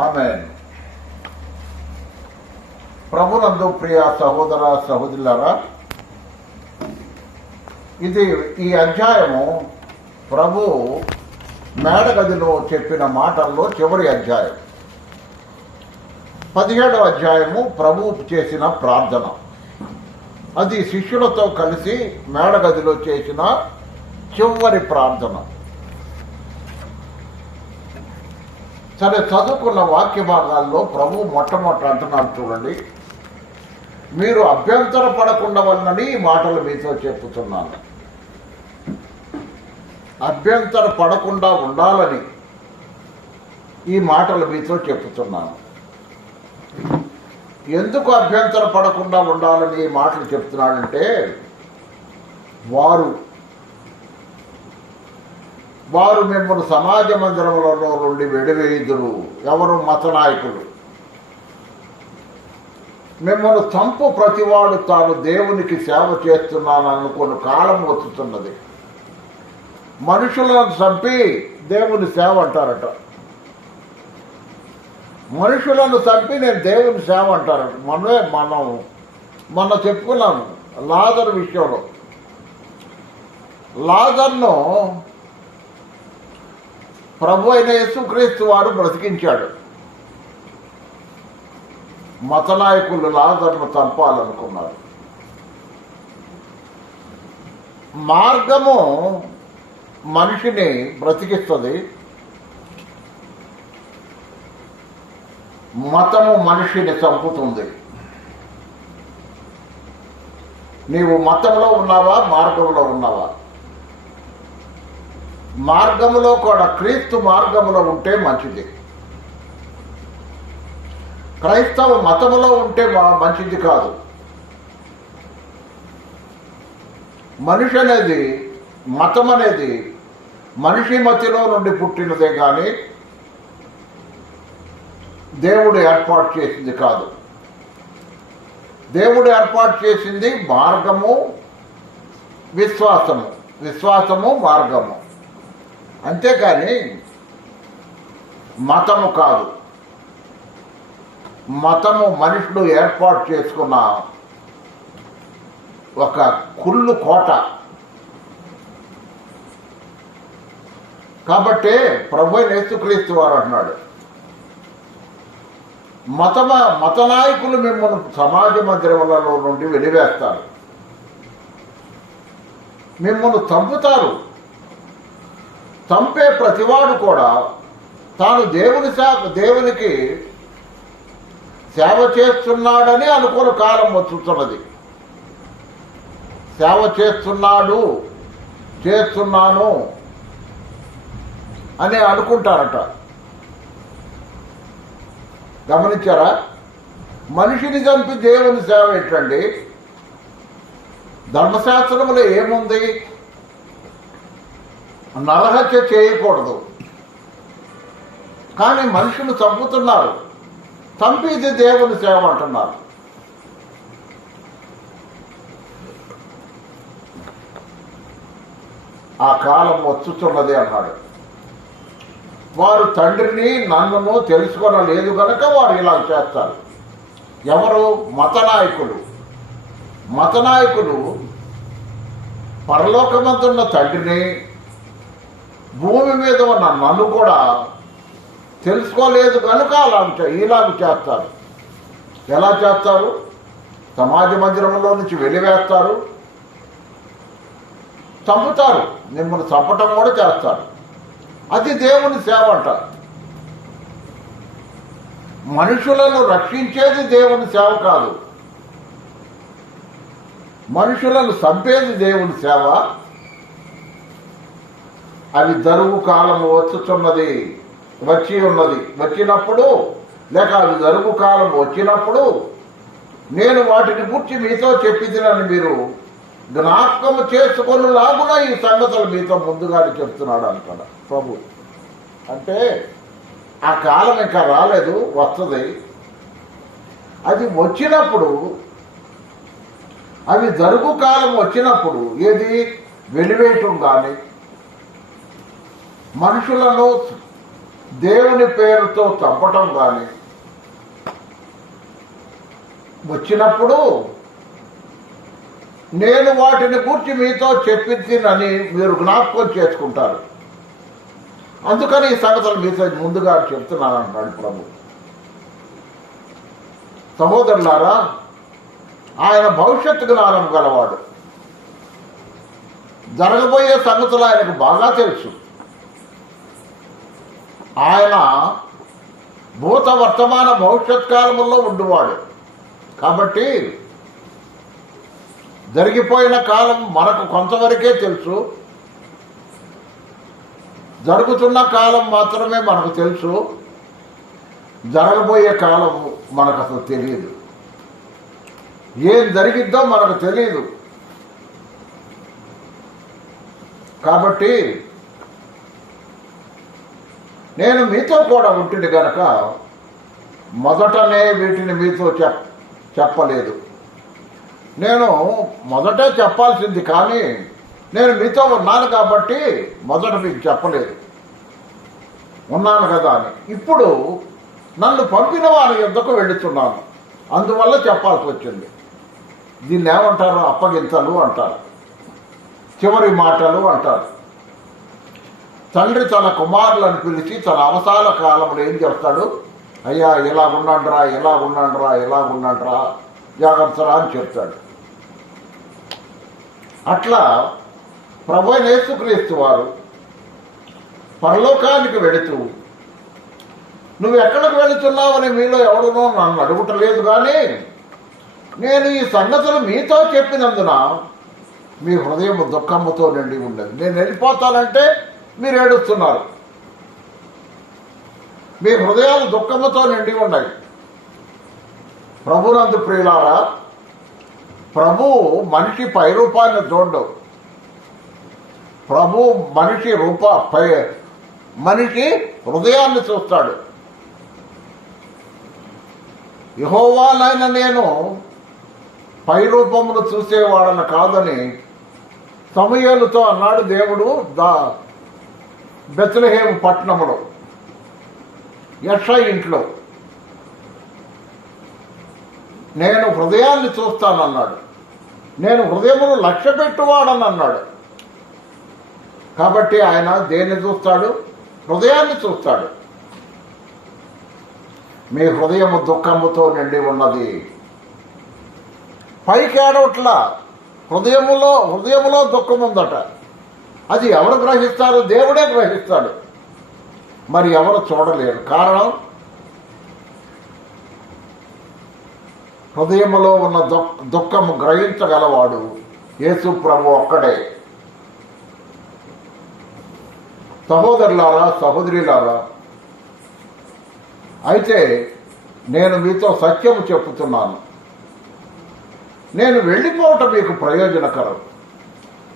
ఆమె ప్రభునందు ప్రియ సహోదర సహోదరులారా ఇది ఈ అధ్యాయము ప్రభు మేడగదిలో చెప్పిన మాటల్లో చివరి అధ్యాయం. పదిహేడవ అధ్యాయము ప్రభు చేసిన ప్రార్థన. అది శిష్యులతో కలిసి మేడగదిలో చేసిన చివరి ప్రార్థన. సరే చదువుకున్న వాక్య భాగాల్లో ప్రభు మొట్టమొదటి అంటున్నారు చూడండి. మీరు అభ్యంతర పడకుండా వలనని ఈ మాటలు మీతో చెప్పుతున్నాను. అభ్యంతర పడకుండా ఉండాలని ఈ మాటలు మీతో చెప్పుతున్నాను. ఎందుకు అభ్యంతర పడకుండా ఉండాలని ఈ మాటలు చెప్తున్నాడంటే వారు వారు మిమ్మల్ని సమాజ మందిరంలో నుండి వెడివేయుదురు. ఎవరు మత నాయకులు? మిమ్మల్ని చంపు ప్రతివాడు తాను దేవునికి సేవ చేస్తున్నాను కాలం వచ్చుతున్నది మనుషులను చంపి దేవుని సేవ అంటారట. మనుషులను చంపి నేను దేవుని సేవ అంటారట. మనమే మనం మొన్న చెప్పుకున్నాను లాజర్ విషయంలో. లాజర్ను ప్రభు అయిన యేసుక్రీస్తు వారు బ్రతికించాడు. మత నాయకులు లాజర్ను చంపాలనుకున్నారు. మార్గము మనిషిని బ్రతికిస్తుంది. మతము మనిషిని చంపుతుంది. నీవు మతంలో ఉన్నావా మార్గంలో ఉన్నావా? మార్గములో కూడా క్రీస్తు మార్గములో ఉంటే మంచిది. క్రైస్తవ మతములో ఉంటే మా- మంచిది కాదు. మనిషి అనేది మతం అనేది మనిషి మతిలో నుండి పుట్టినదే కానీ దేవుడు ఏర్పాటు చేసింది కాదు. దేవుడు ఏర్పాటు చేసింది మార్గము విశ్వాసము. విశ్వాసము మార్గము. అంతేకాని మతము కాదు. మతము మనుషులు ఏర్పాటు చేసుకున్న ఒక కుళ్ళు కోట. కాబట్టి ప్రభు అయిన యేసుక్రీస్తు వారు అంటున్నాడు. మతమ మత నాయకులు మిమ్మల్ని సమాజ మందిరములలో నుండి వెలివేస్తారు. మిమ్మల్ని చంపుతారు. చంపే ప్రతివాడు కూడా తాను దేవుని దేవునికి సేవ చేస్తున్నాడని అనుకున్న కాలం వచ్చుతున్నది. సేవ చేస్తున్నాడు చేస్తున్నాను అని అనుకుంటారట. గమనించారా? మనిషిని చంపి దేవుని సేవ ఏంటండి? ధర్మశాస్త్రంలో ఏముంది? నరహత్య చేయకూడదు. కానీ మనుషులు చంపుతున్నారు. చంపేది దేవుని సేవ అంటున్నారు. ఆ కాలం వచ్చుతున్నది అన్నాడు. వారు తండ్రిని నన్నును తెలుసుకొనలేదు కనుక వారు ఇలా చేస్తారు. ఎవరు? మత నాయకులు మత నాయకులు పరలోకమంతున్న తండ్రిని భూమి మీద ఉన్న నన్ను కూడా తెలుసుకోలేదు కనుక అలా చే- ఇలాగ చేస్తారు. ఎలా చేస్తారు? సమాజ మందిరంలో నుంచి వెలివేస్తారు. చంపుతారు. మిమ్మల్ని చంపటం కూడా చేస్తారు. అది దేవుని సేవ అంట. మనుషులను రక్షించేది దేవుని సేవ కాదు. మనుషులను చంపేది దేవుని సేవ. అవి జరుగు కాలము వచ్చుచున్నది వచ్చి ఉన్నది. వచ్చినప్పుడు లేక అవి జరుగు కాలం వచ్చినప్పుడు నేను వాటిని గుర్చి మీతో చెప్పిందినని మీరు జ్ఞాపకం చేసుకొని లాగున ఈ సంగతులు మీతో ముందుగానే చెప్తున్నాడు అంటాడు ప్రభు. అంటే ఆ కాలం ఇంకా రాలేదు వస్తుంది. అది వచ్చినప్పుడు అవి జరుగు కాలం వచ్చినప్పుడు ఏది? వెలివేయటం కానీ మనుషులను దేవుని పేరుతో చంపటం కానీ వచ్చినప్పుడు నేను వాటిని గురించి మీతో చెప్పించినని మీరు జ్ఞాపకం చేసుకుంటారు. అందుకని ఈ సంగతులు మీతో ముందుగా చెప్తున్నాను అన్నాడు ప్రభు. సహోదరులారా ఆయన భవిష్యత్తు జ్ఞానం గలవాడు. జరగబోయే సంగతులు ఆయనకు బాగా తెలుసు. ఆయన భూత వర్తమాన భవిష్యత్ కాలంలో ఉండువాడు. కాబట్టి జరిగిపోయిన కాలం మనకు కొంతవరకే తెలుసు. జరుగుతున్న కాలం మాత్రమే మనకు తెలుసు. జరగబోయే కాలం మనకు అసలు తెలియదు. ఏం జరిగిద్దో మనకు తెలియదు కాబట్టి నేను మీతో కూడా ఉంటుంది కనుక మొదటనే వీటిని మీతో చెప్ చెప్పలేదు. నేను మొదటే చెప్పాల్సింది కానీ నేను మీతో ఉన్నాను కాబట్టి మొదట మీకు చెప్పలేదు. ఉన్నాను కదా అని. ఇప్పుడు నన్ను పంపిన వారి యుద్ధకు వెళుతున్నాను అందువల్ల చెప్పాల్సి వచ్చింది. దీన్ని ఏమంటారు అప్పగింతలు అంటారు. చివరి మాటలు అంటారు. తండ్రి తన కుమారులను పిలిచి తన అవసాన కాలంలో ఏం చేస్తాడు అయ్యా ఇలా ఉండండిరా ఇలా ఉండండిరా ఇలా ఉండండిరా జాగ్రత్తరా అని చెప్తాడు. అట్లా ప్రభు నేసుక్రీస్తు వారు పరలోకానికి వెళుతూ నువ్వు ఎక్కడికి వెళుతున్నావని మీలో ఎవడునో నన్ను అడుగుటలేదు కానీ నేను ఈ సంగతులు మీతో చెప్పినందున మీ హృదయం దుఃఖంతో నిండి ఉండదు. నేను వెళ్ళిపోతానంటే మీరు ఏడుస్తున్నారు. మీ హృదయాలు దుఃఖముతో నిండి ఉన్నాయి. ప్రభునందు ప్రియులారా ప్రభు మనిషి పై రూపాన్ని చూడడు. ప్రభు మనిషి రూప పై మనిషి హృదయాన్ని చూస్తాడు. యహోవాలైన నేను పై రూపమును చూసేవాడని కాదని సమయలతో అన్నాడు దేవుడు దా బెత్లహేము పట్టణంలో యక్ష ఇంట్లో. నేను హృదయాన్ని చూస్తానన్నాడు. నేను హృదయమును లక్ష్య పెట్టువాడని అన్నాడు కాబట్టి ఆయన దేన్ని చూస్తాడు? హృదయాన్ని చూస్తాడు. మీ హృదయము దుఃఖముతో నిండి ఉన్నది. పైకి ఆడవట్ల హృదయములో హృదయములో దుఃఖం ఉందట అది ఎవరు గ్రహిస్తారు దేవుడే గ్రహిస్తాడు. మరి ఎవరు చూడలేరు. కారణం? హృదయములో ఉన్న దుఃఖము గ్రహించగలవాడు యేసు ప్రభు ఒక్కడే. సహోదరులారా సహోదరిలారా అయితే నేను మీతో సత్యము చెప్పుతున్నాను. నేను వెళ్ళిపోవటం మీకు ప్రయోజనకరం.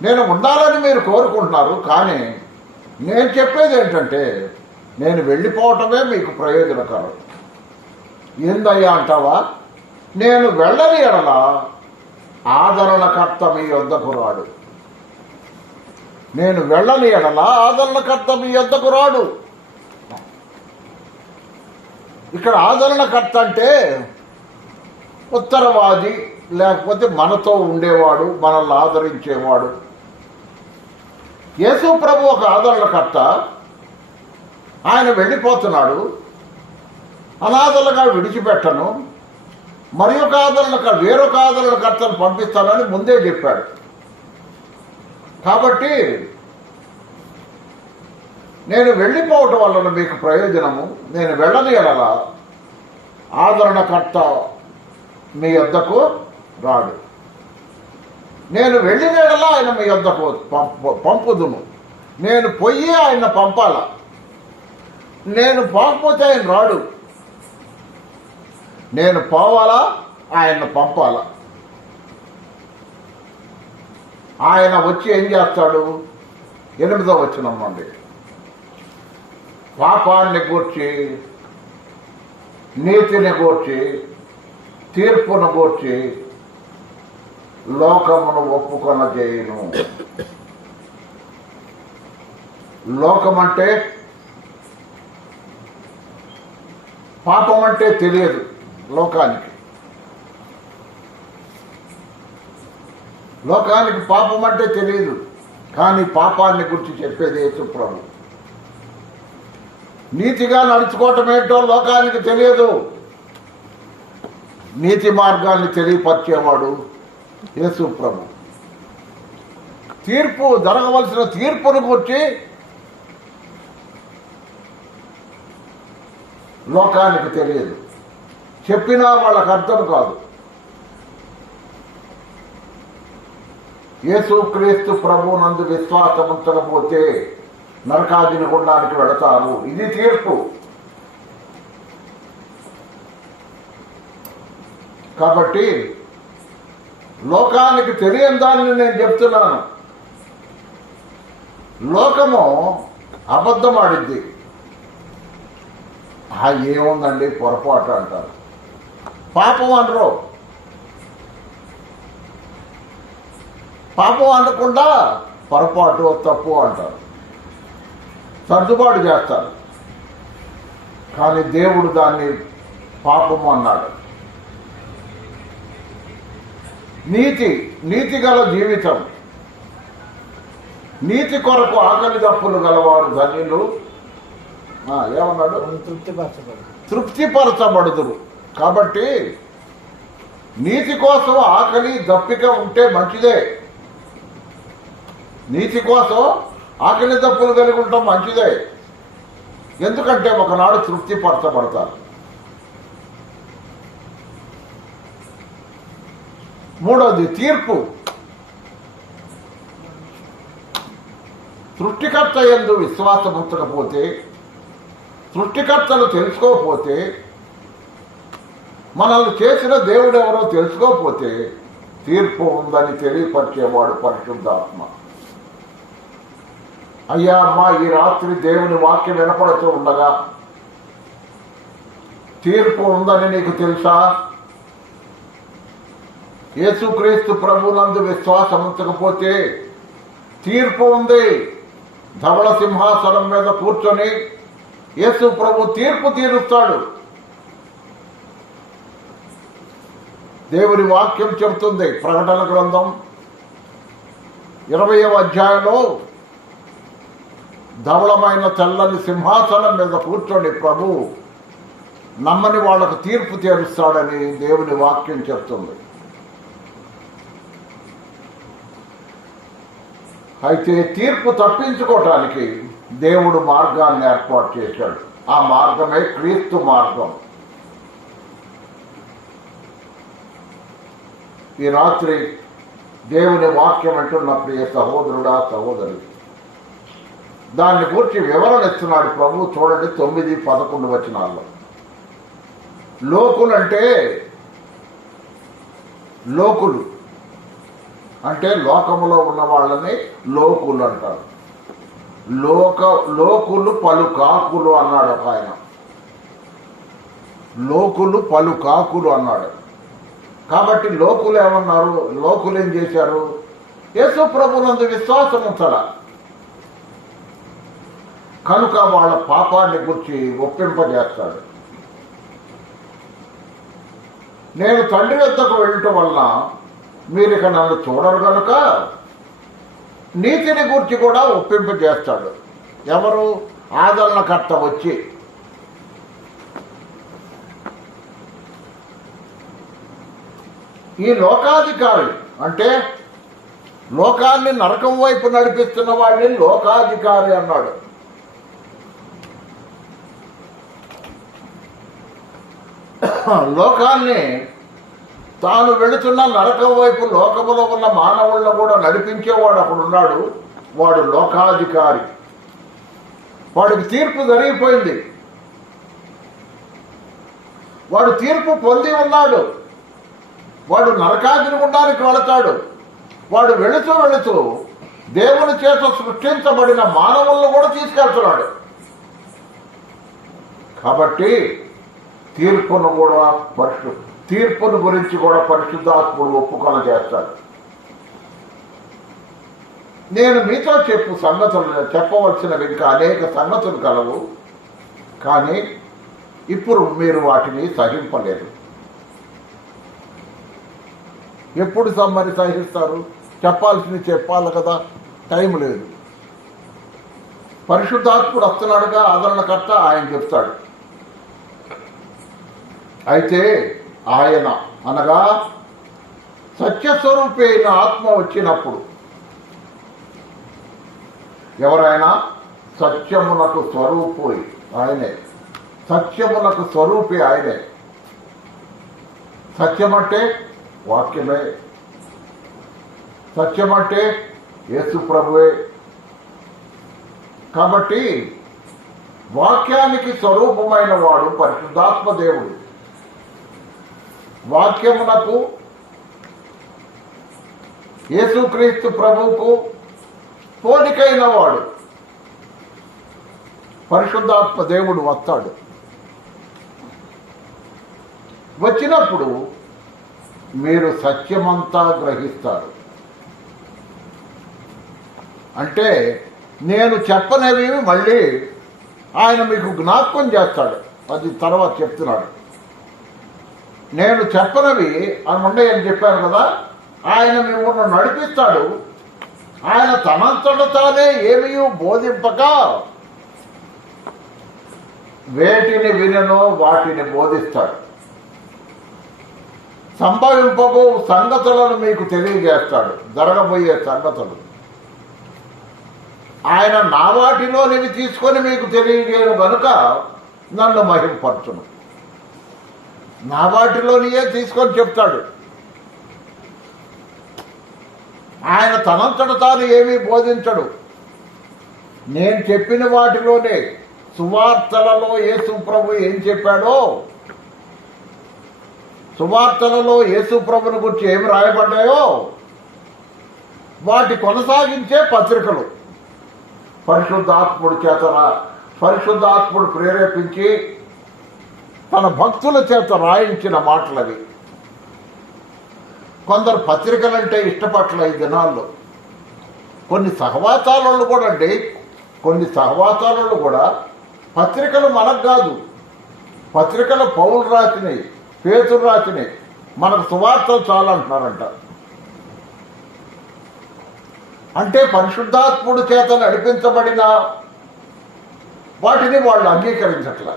నేను ఉండాలని మీరు కోరుకుంటున్నారు కానీ నేను చెప్పేది ఏంటంటే నేను వెళ్ళిపోవటమే మీకు ప్రయోజనకరం. ఏందయ్యా అంటావా? నేను వెళ్ళని ఎడల ఆదరణకర్త మీ వద్దకు రాడు. నేను వెళ్ళని ఎడల ఆదరణకర్త మీ వద్దకు రాడు. ఇక్కడ ఆదరణకర్త అంటే ఉత్తరవాది లేకపోతే మనతో ఉండేవాడు మనల్ని ఆదరించేవాడు. యేసు ప్రభు ఒక ఆదరణకర్త. ఆయన వెళ్ళిపోతున్నాడు. అనాథలుగా విడిచిపెట్టను. మరి ఒక ఆదరణక వేరొక ఆదరణకర్తను పంపిస్తానని ముందే చెప్పాడు. కాబట్టి నేను వెళ్ళిపోవటం వలన మీకు ప్రయోజనము. నేను వెళ్ళని ఎడల ఆదరణకర్త మీ వద్దకు రాడు. నేను వెళ్ళినేడలా ఆయన మీ వద్దకు పంపుదును. నేను పొయ్యి ఆయన పంపాల? నేను పంపపోతే ఆయన రాడు. నేను పోవాలా? ఆయన పంపాలా? ఆయన వచ్చి ఏం చేస్తాడు? ఎనిమిదో వచ్చినమ్మండి పాపాన్ని గూర్చి నీతిని గూర్చి తీర్పును గూర్చి లోకమును ఒప్పుకొన లోకం లోకమంటే పాపం అంటే తెలియదు లోకానికి. లోకానికి పాపం అంటే తెలియదు కానీ పాపాన్ని గురించి చెప్పేది యేసు ప్రభు. నీతిగా నడుచుకోవటం ఏంటో లోకానికి తెలియదు. నీతి మార్గాన్ని తెలియపరిచేవాడు యేసు ప్రభు. తీర్పు జరగవలసిన తీర్పును గురించి లోకానికి తెలియదు. చెప్పినా వాళ్ళకి అర్థం కాదు. యేసుక్రీస్తు ప్రభు నందు విశ్వాసం ఉంచకపోతే నరకాదిని గుండానికి వెళతారు. ఇది తీర్పు. కాబట్టి లోకానికి తెలియని దాన్ని నేను చెప్తున్నాను. లోకము అబద్ధం ఆడిద్ది ఆ ఏముందండి? పొరపాటు అంటారు. పాపం అనరు. పాపం అనకుండా పొరపాటు తప్పు అంటారు. సర్దుబాటు చేస్తారు. కానీ దేవుడు దాన్ని పాపము అన్నాడు. నీతి నీతి గల జీవితం. నీతి కొరకు ఆకలి దప్పులు గలవారు ధన్యులు. ఏమన్నాడు? తృప్తిపరచబడు తృప్తిపరచబడుదురు. కాబట్టి నీతి కోసం ఆకలి దప్పిక ఉంటే మంచిదే. నీతి కోసం ఆకలి దప్పులు కలిగి ఉండటం మంచిదే. ఎందుకంటే ఒకనాడు తృప్తిపరచబడతారు. మూడవది తీర్పు. సృష్టికర్త ఎందు విశ్వాసం ఉంచకపోతే సృష్టికర్తలు తెలుసుకోకపోతే మనల్ని చేసిన దేవుడు ఎవరో తెలుసుకోకపోతే తీర్పు ఉందని తెలియపరిచేవాడు పరిశుద్ధాత్మ. అయ్యా అమ్మా ఈ రాత్రి దేవుని వాక్యం వినపడుతూ ఉండగా తీర్పు ఉందని నీకు తెలుసా? యేసుక్రీస్తు ప్రభునందు విశ్వాసం ఉంచకపోతే తీర్పు ఉంది. ధవళ సింహాసనం మీద కూర్చొని యేసు ప్రభు తీర్పు తీరుస్తాడు. దేవుని వాక్యం చెబుతుంది ప్రకటన గ్రంథం ఇరవయవ అధ్యాయంలో ధవళమైన తెల్లని సింహాసనం మీద కూర్చొని ప్రభు నమ్మని వాళ్ళకు తీర్పు తీరుస్తాడని దేవుని వాక్యం చెప్తుంది. అయితే తీర్పు తప్పించుకోవటానికి దేవుడు మార్గాన్ని ఏర్పాటు చేశాడు. ఆ మార్గమే క్రీస్తు మార్గం. ఈ రాత్రి దేవుని వాక్యం అంటున్న ప్రియ సహోదరుడా సహోదరుడు దాన్ని గురించి వివరణ ఇస్తున్నాడు ప్రభు చూడండి తొమ్మిది పదకొండు వచనాల్లో. లోకులంటే లోకులు. అంటే లోకములో ఉన్న వాళ్ళని లోకులు అంటారు. లోక లోకులు పలు కాకులు అన్నాడు ఒక ఆయన. లోకులు పలు కాకులు అన్నాడు. కాబట్టి లోకులు ఏమన్నారు? లోకులు ఏం చేశారు? యేసు ప్రభునందు విశ్వాసం ఉంచడా కనుక వాళ్ళ పాపాన్ని గురించి ఒప్పింపజేస్తాడు. నేను తండ్రి వద్దకు వెళ్ళటం వల్ల మీరు ఇక నన్ను చూడరు కనుక నీతిని గురించి కూడా ఒప్పింపజేస్తాడు ఎవరు? ఆదరణకర్త వచ్చి. ఈ లోకాధికారి అంటే లోకాన్ని నరకం వైపు నడిపిస్తున్న వాడిని లోకాధికారి అన్నాడు. లోకాన్ని తాను వెళుతున్న నరకం వైపు లోకములో ఉన్న మానవులను కూడా నడిపించేవాడు అప్పుడు ఉన్నాడు. వాడు లోకాధికారి. వాడికి తీర్పు జరిగిపోయింది. వాడు తీర్పు పొంది ఉన్నాడు. వాడు నరకాగ్ని గుండానికి వెళతాడు. వాడు వెళుతూ వెళుతూ దేవుని చేత సృష్టించబడిన మానవులను కూడా తీసుకెళ్తున్నాడు. కాబట్టి తీర్పును కూడా పరిశు తీర్పును గురించి కూడా పరిశుద్ధాత్ముడు ఒప్పుకొన చేస్తాడు. నేను మీతో చెప్పు సంగతులు చెప్పవలసినవి ఇంకా అనేక సంగతులు కలవు. కానీ ఇప్పుడు మీరు వాటిని సహింపలేదు. ఎప్పుడు స- మరి సహిస్తారు? చెప్పాల్సింది చెప్పాలి కదా టైం లేదు. పరిశుద్ధాత్ముడు వస్తున్నాడుగా ఆదరణకర్త ఆయన చెప్తాడు. అయితే ఆయన అనగా సత్యస్వరూపి అయిన ఆత్మ వచ్చినప్పుడు. ఎవరైనా సత్యమునకు స్వరూపుడి ఆయనే. సత్యమునకు స్వరూపి ఆయనే. సత్యం అంటే వాక్యమే. సత్యమంటే అంటే యేసు ప్రభువే. కాబట్టి వాక్యానికి స్వరూపమైన వాడు పరిశుద్ధాత్మ దేవుడు. వాక్యమునకు యేసుక్రీస్తు ప్రభువుకు పోలికైన వాడు. పరిశుద్ధాత్మ దేవుడు వస్తాడు. వచ్చినప్పుడు మీరు సత్యమంతా గ్రహిస్తారు. అంటే నేను చెప్పనేవి మళ్ళీ ఆయన మీకు జ్ఞాపకం చేస్తాడు. అది తర్వాత చెప్తున్నాడు. నేను చెప్పనవి అని ఉండేయని చెప్పాను కదా ఆయన మిమ్మల్ని నడిపిస్తాడు. ఆయన తనంతట తానే ఏమీ బోధింపక వేటిని విననో వాటిని బోధిస్తాడు. సంభవింపబో సంగతులను మీకు తెలియజేస్తాడు. జరగబోయే సంగతులు. ఆయన నా వాటిలోనివి తీసుకొని మీకు తెలియజేయను కనుక నన్ను మహింపరచును. నా వాటిలోనియే తీసుకొని చెప్తాడు. ఆయన తనంతట తాను ఏమీ బోధించడు. నేను చెప్పిన వాటిలోనే సువార్తలలో యేసు ప్రభు ఏం చెప్పాడో సువార్తలలో యేసు ప్రభుని గురించి ఏమి రాయబడ్డాయో వాటి కొనసాగించే పత్రికలు. పరిశుద్ధాత్ముడు చేతన పరిశుద్ధాత్ముడు ప్రేరేపించి తన భక్తుల చేత రాయించిన మాటలవి. కొందరు పత్రికలంటే ఇష్టపట్ల ఈ దినాల్లో కొన్ని సహవాసాలలో కూడా అండి కొన్ని సహవాసాలలో కూడా పత్రికలు మనకు కాదు. పత్రికలు పౌలు రాసినాయి పేతులు రాసినాయి మనకు సువార్తలు చాలా అంటున్నారంట. అంటే పరిశుద్ధాత్ముడు చేత నడిపించబడిన వాటిని వాళ్ళు అంగీకరించట్ల.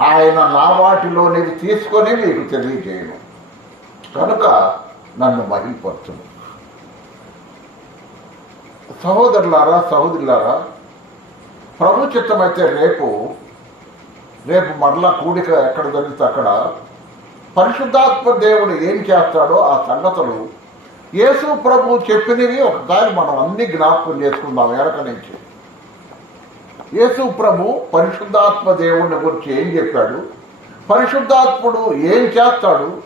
ఆయన నా వాటిలోనివి తీసుకొని మీకు తెలియజేయను. కనుక నన్ను మహింపరచును సహోదరులారా సహోదరులారా ప్రభు చిత్తమైతే రేపు రేపు మరలా కూడిక ఎక్కడ జరిగితే అక్కడ పరిశుద్ధాత్మ దేవుడు ఏం చేస్తాడో ఆ సంగతులు యేసు ప్రభు చెప్పినవి ఒకసారి మనం అన్ని జ్ఞాపకం చేసుకుందాం వెనక నుంచి. యేసు ప్రభు పరిశుద్ధాత్మ దేవుణ్ణి గురించి ఏం చెప్పాడు? పరిశుద్ధాత్ముడు ఏం చేస్తాడు?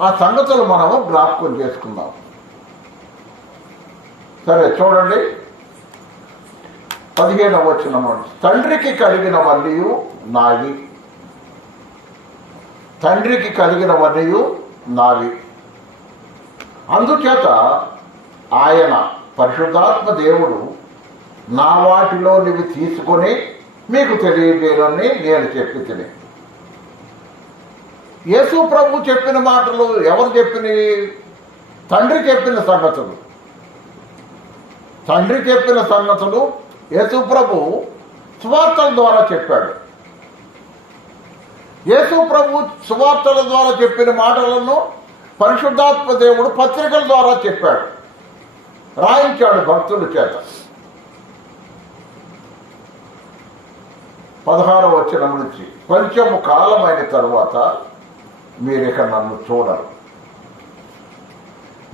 ఆ సంగతులు మనము జ్ఞాపకం చేసుకుందాం. సరే చూడండి. పదిహేనవ వచ్చిన తండ్రికి కలిగినవన్నీ నావి. తండ్రికి కలిగినవన్నీ నావి. అందుచేత ఆయన పరిశుద్ధాత్మ దేవుడు నా వాటిలో నువ్వు తీసుకొని మీకు తెలియజేయాలని నేను చెప్పి తిని. యేసు ప్రభు చెప్పిన మాటలు ఎవరు చెప్పినవి? తండ్రి చెప్పిన సంగతులు. తండ్రి చెప్పిన సంగతులు యేసు ప్రభు సువార్తల ద్వారా చెప్పాడు. యేసు ప్రభు సువార్తల ద్వారా చెప్పిన మాటలను పరిశుద్ధాత్మ దేవుడు పత్రికల ద్వారా చెప్పాడు. రాయించాడు భక్తుల చేత. పదహారు వచ్చిన నుంచి. కొంచెము కాలమైన తరువాత ఇక్కడ నన్ను చూడరు.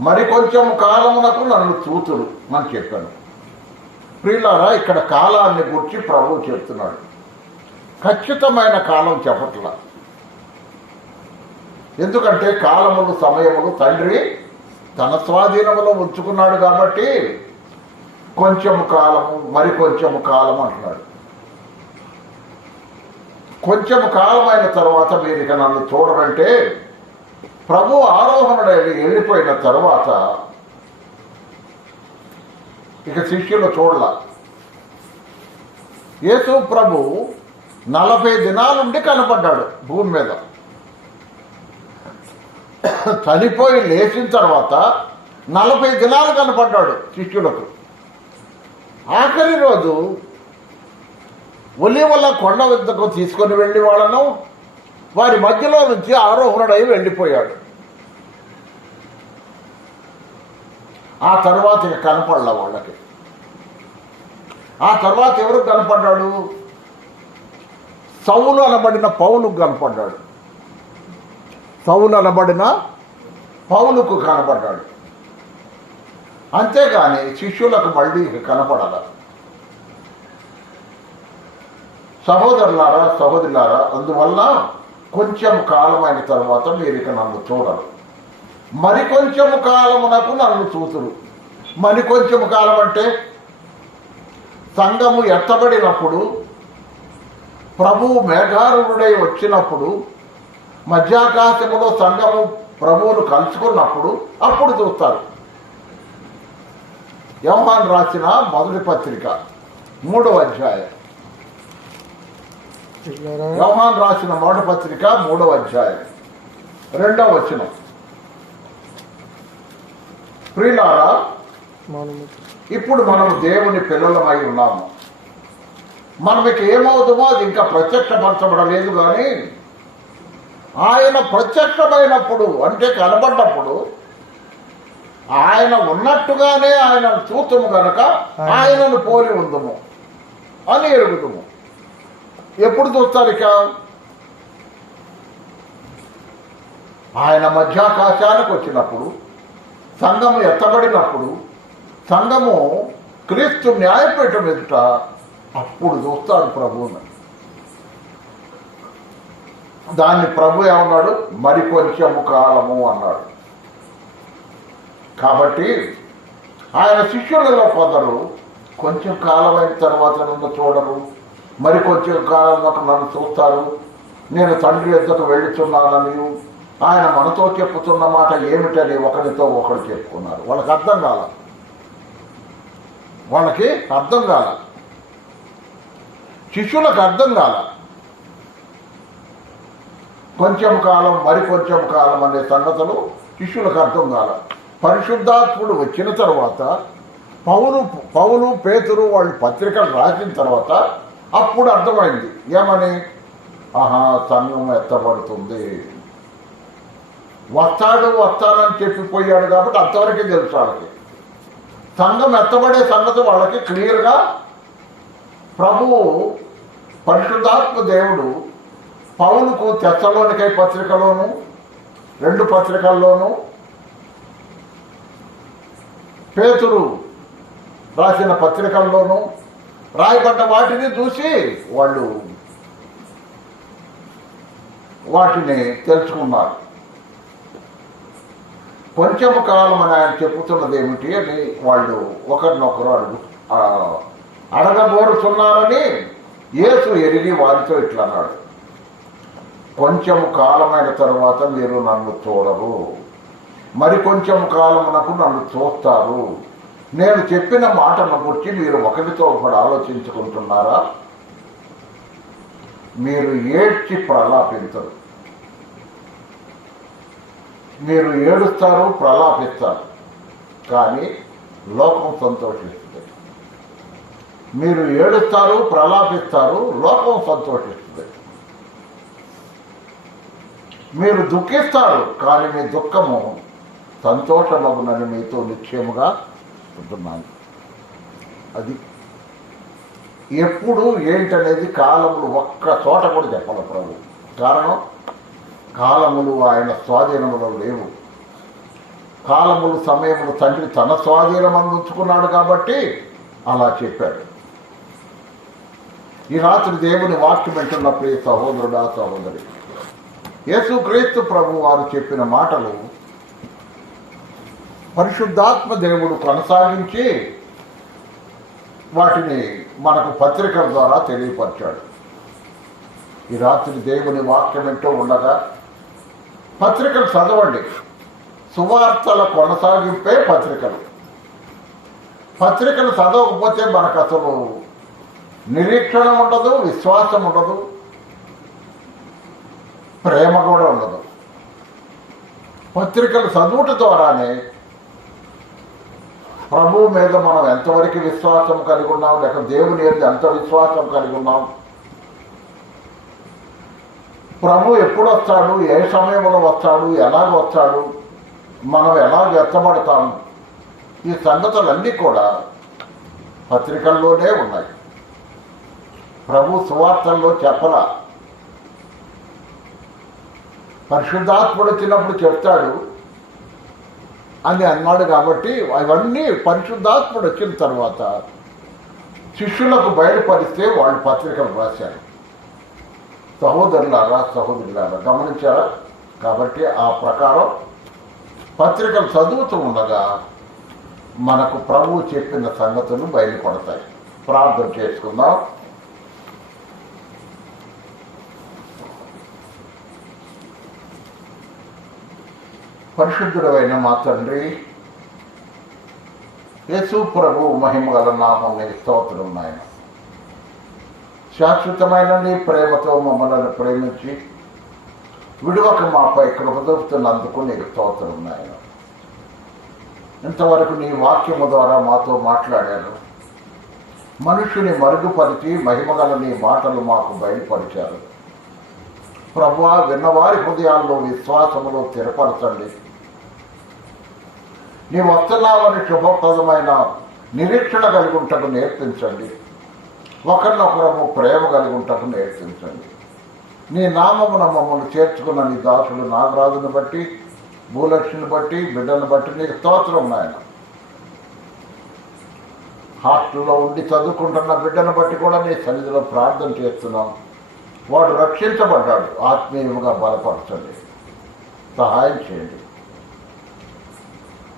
మరి కొంచెం కాలమునకు నన్ను చూతురు అని చెప్పాను. ప్రియులారా ఇక్కడ కాలాన్ని గురించి ప్రభువు చెప్తున్నాడు. ఖచ్చితమైన కాలం చెప్పట్ల. ఎందుకంటే కాలములు సమయములు తండ్రి తన స్వాధీనములో ఉంచుకున్నాడు కాబట్టి కొంచెం కాలము మరి కొంచెము కాలం అంటున్నాడు. కొంచెం కాలం అయిన తర్వాత మీరు ఇక నన్ను చూడరంటే ప్రభు ఆరోహణుడై వెళ్ళిపోయిన తర్వాత ఇక శిష్యులు చూడల. యేసు ప్రభు నలభై దినాలుండి కనపడ్డాడు భూమి మీద. చనిపోయి లేచిన తర్వాత నలభై దినాలు కనపడ్డాడు శిష్యులకు. ఆఖరి రోజు ఒలివల కొండ విద్దకు తీసుకొని వెళ్ళి వాళ్ళను వారి మధ్యలో నుంచి ఆరోహణుడై వెళ్ళిపోయాడు. ఆ తర్వాత ఇక కనపడలా వాళ్ళకి. ఆ తర్వాత ఎవరు కనపడ్డాడు? సౌలు అనబడిన పౌలుకు కనపడ్డాడు. సౌలు అనబడిన పౌలుకు కనపడ్డాడు. అంతేగాని శిష్యులకు మళ్ళీ ఇక కనపడాల. సహోదరులారా సహోదరులారా అందువల్ల కొంచెం కాలం అయిన తర్వాత మీరు ఇక నన్ను చూడరు. మరి కొంచెం కాలమునకు నన్ను చూతురు. మరి కొంచెం కాలం అంటే సంఘము ఎత్తబడినప్పుడు ప్రభువు మేఘారుడై వచ్చినప్పుడు మధ్యాకాశములో సంఘము ప్రభువును కలుసుకున్నప్పుడు అప్పుడు చూస్తారు. యోహాన్ రాసిన మొదటి పత్రిక మూడవ అధ్యాయం. యోహాన్ రాసిన మొదటి పత్రిక మూడవ అధ్యాయం. రెండవ వచనం. ప్రియులారా ఇప్పుడు మనం దేవుని పిల్లలమై ఉన్నాము. మనకి ఏమవుతుందో అది ఇంకా ప్రత్యక్షపరచబడలేదు కానీ ఆయన ప్రత్యక్షమైనప్పుడు అంటే కనబడ్డప్పుడు ఆయన ఉన్నట్టుగానే ఆయన చూతుము గనక ఆయనను పోలి ఉందము అని ఎరుగుదుము. ఎప్పుడు చూస్తారు ఇక? ఆయన మధ్యాకాశానికి వచ్చినప్పుడు సంఘము ఎత్తబడినప్పుడు సంఘము క్రీస్తు న్యాయపీఠం ఎదుట అప్పుడు చూస్తాడు ప్రభువుని. దాన్ని ప్రభు ఏమన్నాడు? మరి కొంచెము కాలము అన్నాడు. కాబట్టి ఆయన శిష్యులలో కొందరు కొంచెం కాలం అయిన తర్వాత నన్ను చూడరు. మరి కొంచెం కాలం నన్ను చూస్తారు. నేను తండ్రి ఎద్దకు వెళుతున్నానని ఆయన మనతో చెప్పుతున్న మాట ఏమిటని ఒకరితో ఒకరు చెప్పుకున్నారు. వాళ్ళకి అర్థం కాల. వాళ్ళకి అర్థం కాల. శిష్యులకు అర్థం కాల. కొంచెం కాలం మరి కొంచెం కాలం అనే సంగతులు శిష్యులకు అర్థం కాల. పరిశుద్ధాత్ముడు వచ్చిన తర్వాత పౌలు పౌలు పేతురు వాళ్ళు పత్రికలు రాసిన తర్వాత అప్పుడు అర్థమైంది. ఏమని? ఆహా సంఘం ఎత్తబడుతుంది. వస్తాడు వస్తానని చెప్పిపోయాడు కాబట్టి అంతవరకే తెలుసు వాళ్ళకి. సంఘం ఎత్తబడే సంగతి వాళ్ళకి క్లియర్గా ప్రభువు పరిశుద్ధాత్మ దేవుడు పౌలుకు తెచ్చలోనికై పత్రికలోను రెండు పత్రికల్లోనూ పేతురు రాసిన పత్రికల్లోనూ రాయబడ్డ వాటిని చూసి వాళ్ళు వాటిని తెలుసుకున్నారు. కొంచెం కాలం అని ఆయన చెప్పుతున్నది ఏమిటి అని వాళ్ళు ఒకరినొకరు అడుగు అడగబోరుతున్నారని యేసు ఎరిగి వారితో ఇట్లా అన్నాడు. కొంచెం కాలమైన తర్వాత మీరు నన్ను చూడరు. మరి కొంచెం కాలమునకు నన్ను చూస్తారు. నేను చెప్పిన మాటను గురించి మీరు ఒకరితో ఒకటి ఆలోచించుకుంటున్నారా? మీరు ఏడ్చి ప్రలాపించరు. మీరు ఏడుస్తారు ప్రలాపిస్తారు. కానీ లోకం సంతోషిస్తుంది. మీరు ఏడుస్తారు ప్రలాపిస్తారు లోకం సంతోషిస్తుంది. మీరు దుఃఖిస్తారు కానీ మీ దుఃఖము సంతోషమగునని మీతో నిశ్చయముగా ఉంటున్నాను అది ఎప్పుడు ఏంటనేది కాలములు ఒక్క చోట కూడా చెప్పాలి ప్రభు. కారణం? కాలములు ఆయన స్వాధీనములో లేవు. కాలములు సమయములు తండ్రి తన స్వాధీనం అందించుకున్నాడు కాబట్టి అలా చెప్పాడు. ఈ రాత్రి దేవుని వాక్యం వింటున్న ప్రియ సహోదరుడా సహోదరి యేసుక్రీస్తు ప్రభు వారు చెప్పిన మాటలు పరిశుద్ధాత్మ దేవుడు కొనసాగించి వాటిని మనకు పత్రికల ద్వారా తెలియపరిచాడు. ఈ రాత్రి దేవుని వాక్యం ఏంటో ఉండగా పత్రికలు చదవండి. సువార్తల కొనసాగింపే పత్రికలు. పత్రికలు చదవకపోతే మనకు అసలు నిరీక్షణ ఉండదు విశ్వాసం ఉండదు ప్రేమ కూడా ఉండదు. పత్రికలు చదువుట ద్వారానే ప్రభువు మీద మనం ఎంతవరకు విశ్వాసం కలిగి ఉన్నాం? లేక దేవుని మీద ఎంత విశ్వాసం కలిగి ఉన్నాం? ప్రభు ఎప్పుడు వస్తాడు? ఏ సమయంలో వస్తాడు? ఎలాగ వస్తాడు? మనం ఎలా ఎత్తబడతాం ఈ సంగతులన్నీ కూడా పత్రికల్లోనే ఉన్నాయి. ప్రభు సువార్తల్లో చెప్పరా పరిశుద్ధాత్ముడు వచ్చినప్పుడు చెప్తాడు అని అన్నాడు కాబట్టి అవన్నీ పరిశుద్ధాత్ముడు వచ్చిన తర్వాత శిష్యులకు బయలుపరిస్తే వాళ్ళు పత్రికలు రాశారు. సహోదరులారా సహోదరులారా గమనించారా? కాబట్టి ఆ ప్రకారం పత్రికలు చదువుతూ ఉండగా మనకు ప్రభువు చెప్పిన సంగతులు బయలుపడతాయి. ప్రార్థన చేసుకుందాం. పరిశుద్ధుడైన మా తండ్రి యేసు ప్రభు మహిమ గల నామం నీకు స్తోత్రం నాయన. శాశ్వతమైన నీ ప్రేమతో మమ్మల్ని ప్రేమించి విడువక మాపై కృపదొరుకుతున్నందుకు నీకు స్తోత్రం నాయన. ఇంతవరకు నీ వాక్యము ద్వారా మాతో మాట్లాడారు మనుషుని మరుగుపరిచి మహిమగల నీ మాటలు మాకు బయలుపరిచారు. ప్రభు విన్నవారి హృదయాల్లో విశ్వాసములో స్థిరపరచండి. నీ వస్తున్నావని శుభప్రదమైన నిరీక్షణ కలిగి ఉంటకు నేర్పించండి. ఒకరినొకరము ప్రేమ కలిగి ఉంటకు నేర్పించండి. నీ నామమున మమ్మల్ని చేర్చుకున్న నీ దాసుడు నాగరాజుని బట్టి భూలక్ష్మిని బట్టి బిడ్డను బట్టి నీకు స్తోత్రం నాయన. హాస్టల్లో ఉండి చదువుకుంటున్న బిడ్డను బట్టి కూడా నీ సన్నిధిలో ప్రార్థన చేస్తున్నాం. వాడు రక్షించబడ్డాడు. ఆత్మీయముగా బలపరచండి. సహాయం చేయండి.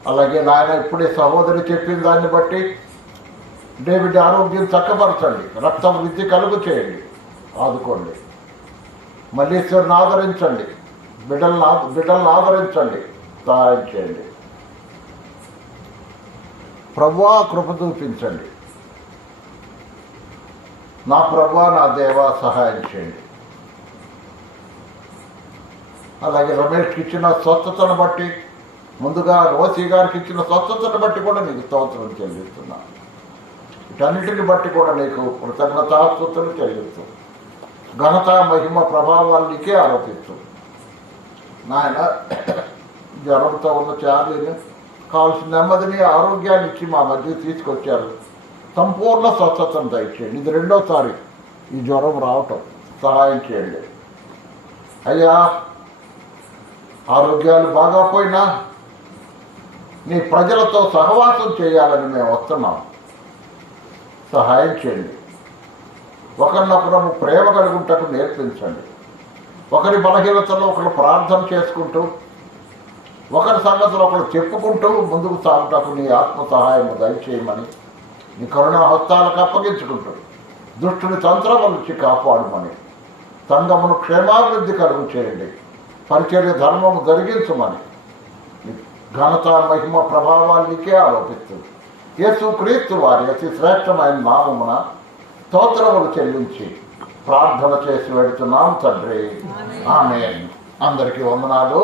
అలాగే నాయన ఇప్పుడే సహోదరి చెప్పిన దాన్ని బట్టి డేవిడ్ ఆరోగ్యం చక్కపరచండి. రక్తం వృద్ధి కలుగు చేయండి. ఆదుకోండి. మల్లీశ్వరుని ఆదరించండి. బిడ్డలను బిడ్డలను ఆదరించండి. సహాయం చేయండి. ప్రభా కృప చూపించండి. నా ప్రభా నా దేవా సహాయం చేయండి. అలాగే రమేష్కి ఇచ్చిన స్వచ్ఛతను బట్టి ముందుగా రోసీ గారికి ఇచ్చిన స్వస్థతను బట్టి కూడా నీకు స్తోత్రం చెల్లిస్తున్నా. వీటన్నిటిని బట్టి కూడా నీకు కృతజ్ఞతాస్తుతులు చెల్లిస్తూ ఘనత మహిమ ప్రభావాలు నీకే ఆరోపిస్తూ. నాయన జ్వరంతో ఉన్న చార్లీని కావాల్సిన నెమ్మదిని ఆరోగ్యాన్ని ఇచ్చి మా మధ్య తీసుకొచ్చారు. సంపూర్ణ స్వచ్ఛతను దయచేయండి. ఇది రెండోసారి ఈ జ్వరం రావటం. సహాయం చేయండి. అయ్యా ఆరోగ్యాలు బాగా పోయినా నీ ప్రజలతో సహవాసం చేయాలని మేము వస్తున్నాం. సహాయం చేయండి. ఒకరినొకరు ప్రేమ కలుగుంటకు నేర్పించండి. ఒకరి బలహీనతలో ఒకరు ప్రార్థన చేసుకుంటూ ఒకరి సంగతిలో ఒకరు చెప్పుకుంటూ ముందుకు సాగుటకు నీ ఆత్మ సహాయం దయచేయమని నీ కరుణా హస్తాలకు అప్పగించుకుంటూ దుష్టుని తంత్రముల నుంచి కాపాడమని సంఘమును క్షేమాభివృద్ధి కలుగు చేయండి. పరిచర్య ధర్మము జరిగించమని ఘనత మహిమ ప్రభావానికే ఆరోపిస్తుంది యేసు క్రీస్తు వారి అతి శ్రేష్టమైన నామమున స్తోత్రములు చెల్లించి ప్రార్థన చేసి వెడుతున్నాం తండ్రి. ఆమె అందరికీ వందనాలు.